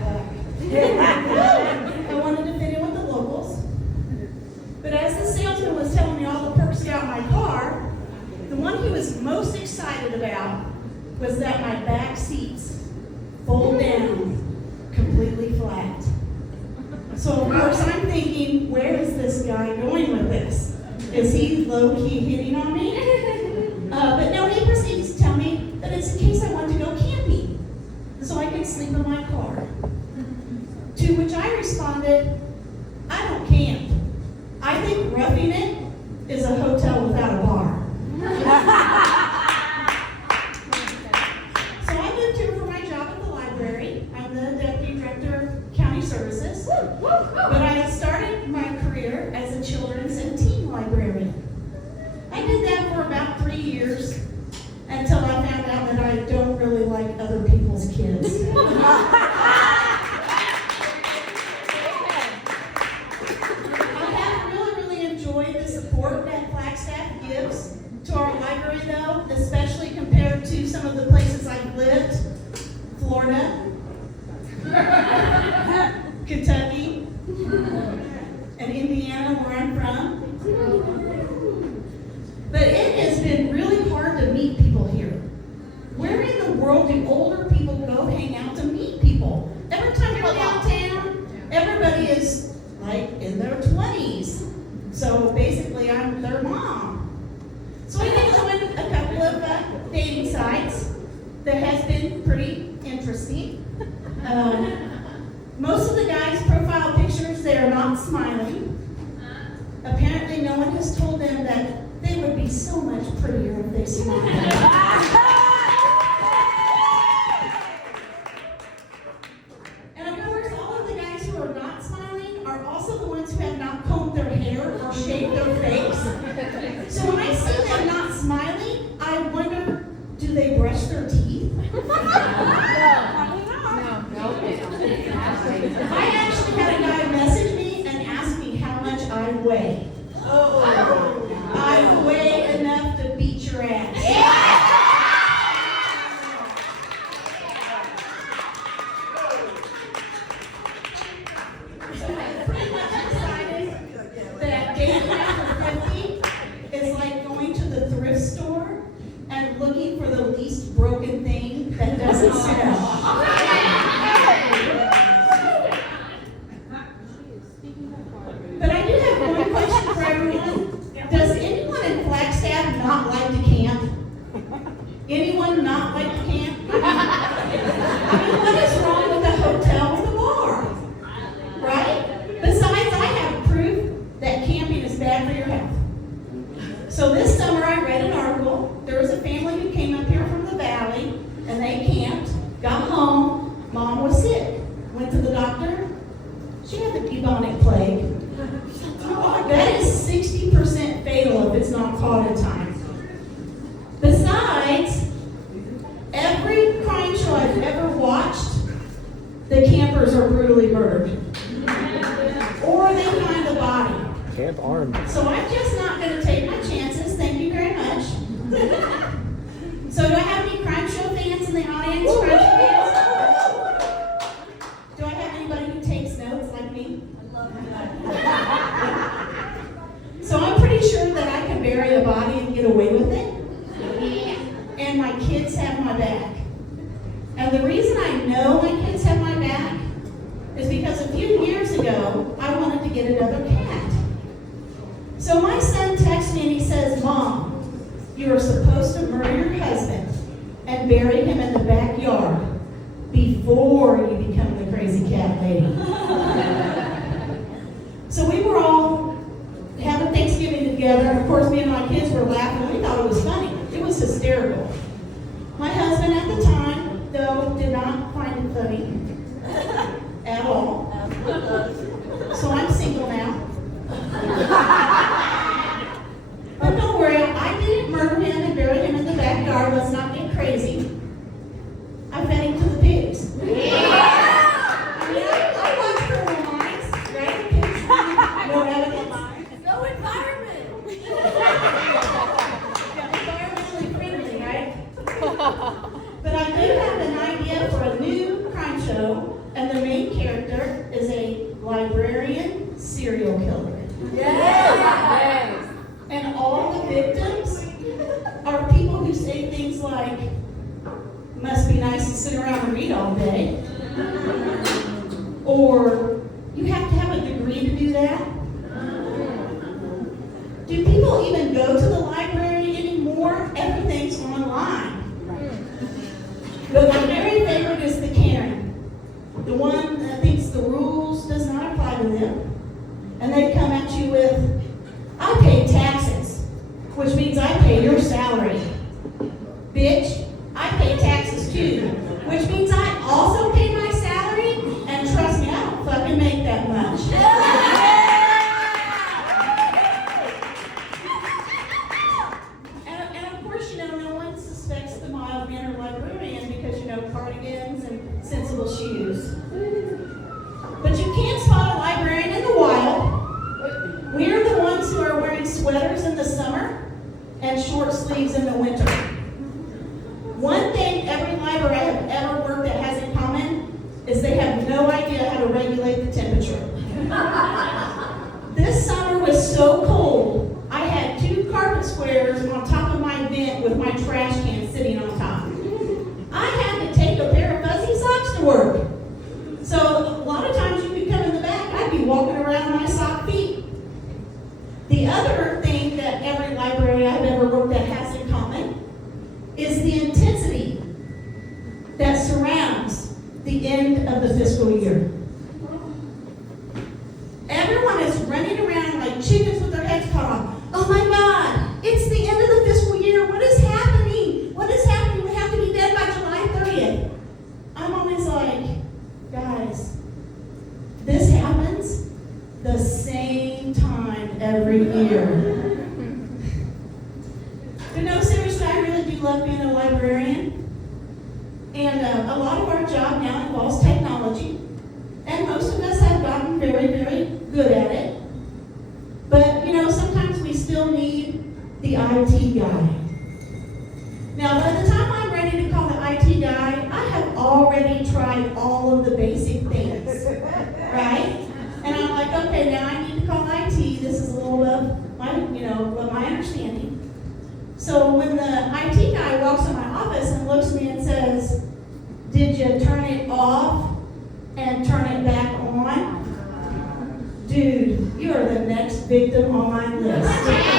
back. I wanted to fit in with the locals. But as the salesman was telling me all the perks about my car, the one he was most excited about was that my back seats fold down completely flat. So of course I'm thinking, where is this guy going with this? Is he low-key hitting on me? But no, he proceeds to tell me that it's in case I want to go camping, so I can sleep in my car. To which I responded, I don't camp. I think roughing it is a hotel without a bar. So I moved here for my job at the library. I'm the Deputy Director of County Services. But I started my career as a children's and teen librarian. I did that for about 3 years until I found out that I don't really like other people's kids. Support that Flagstaff gives to our library, though, especially compared to some of the places I've lived, Florida, Kentucky, and Indiana, where I'm from. But it has been really hard to meet people here. Where in the world do older people go hang out to meet people? Every time you're downtown, everybody is like in their 20s. So basically, I'm their mom. So I did join a couple of dating sites that has been pretty interesting. Most of the guys' profile pictures, they are not smiling. Apparently, no one has told them that they would be so much prettier if they smiled. And of course, all of the guys who are not smiling are also the ones who have not combed their hair or shaved their face. So when I see them not smiling, I wonder, do they brush their teeth? I actually had a guy message me and ask me how much I weigh. I weigh enough to beat your ass. That dating after 50 is like going to the thrift store and looking for the least broken thing that doesn't sell. But I do have one question for everyone. Does anyone in Flagstaff not like to camp? Anyone not like to camp? I mean, what is wrong with a hotel with a bar? Right? Besides, I have proof that camping is bad for your health. So this summer I read an article. There was a family who came up here from the valley and they camped, got home, mom was sick, went to the doctor, she had the bubonic plague. That is 60% fatal if it's not caught in time. Besides, every crime show I've ever watched, the campers are brutally murdered. Or they find the body. Camp armed. So I'm just not going to take my chances. Thank you very much. So do I have any crime show fans in the audience? Crime show fans? Do I have anybody who takes notes like me? So I'm pretty sure that I can bury a body and get away with it. And my kids have my back. And the reason I know my kids have my back is because a few years ago, I wanted to get another cat. So my son texts me and he says, Mom, you are supposed to murder your husband and bury him in the backyard before you become the crazy cat lady. So we were all having Thanksgiving together, and of course me and my kids were laughing. We thought it was funny. It was hysterical. My husband at the time, though, did not find it funny at all. So I'm single now. But don't worry, I didn't murder him and bury him in the backyard. Let's not get crazy. I fed him to the pigs. I mean, I watched Criminal Minds, right? Pigs, no evidence. No environment. Environmentally friendly, right? But I do have an idea for a new crime show sit around and read all day. Or you have to have a degree to do that. Do people even go to the library anymore? Everything's online. But my very favorite is the Karen. The one that thinks the rules does not apply to them. And they come at you with, I pay taxes, which means I pay your salary. Bitch, I pay taxes too, which means I also pay my salary, and trust me, I don't fucking make that much. And of course, no one suspects the mild mannered librarian because, cardigans and sensible shoes. But you can't spot a librarian in the wild. We're the ones who are wearing sweaters in the summer and short sleeves in the winter. One thing every library I have ever worked at has in common is they have no idea how to regulate the temperature. This summer was so cold, I had 2 carpet squares on top of my vent with my trash can sitting on top. I had to take a pair of fuzzy socks to work. So a lot of times you could come in the back, I'd be walking around in my sock feet. The other thing that every library I've ever worked at has in common is the intensity that surrounds the end of the fiscal year. Everyone is running around like chickens with their heads cut off. Oh my God, it's the end of the fiscal year. What is happening? What is happening? We have to be dead by July 30th. I'm always like, guys, this happens the same time every year. But no, seriously, I really do love being a librarian. And a lot of our job now involves technology. And most of us have gotten very, very good at it. But, sometimes we still need the IT guy. Now, by the time I'm ready to call the IT guy, I have already tried all of the basic things, right? And I'm like, okay, now I need to call IT. This is a little above my understanding. So when the IT guy walks in my office and looks at me and says, did you turn it off and turn it back on? Dude, you are the next victim on my list.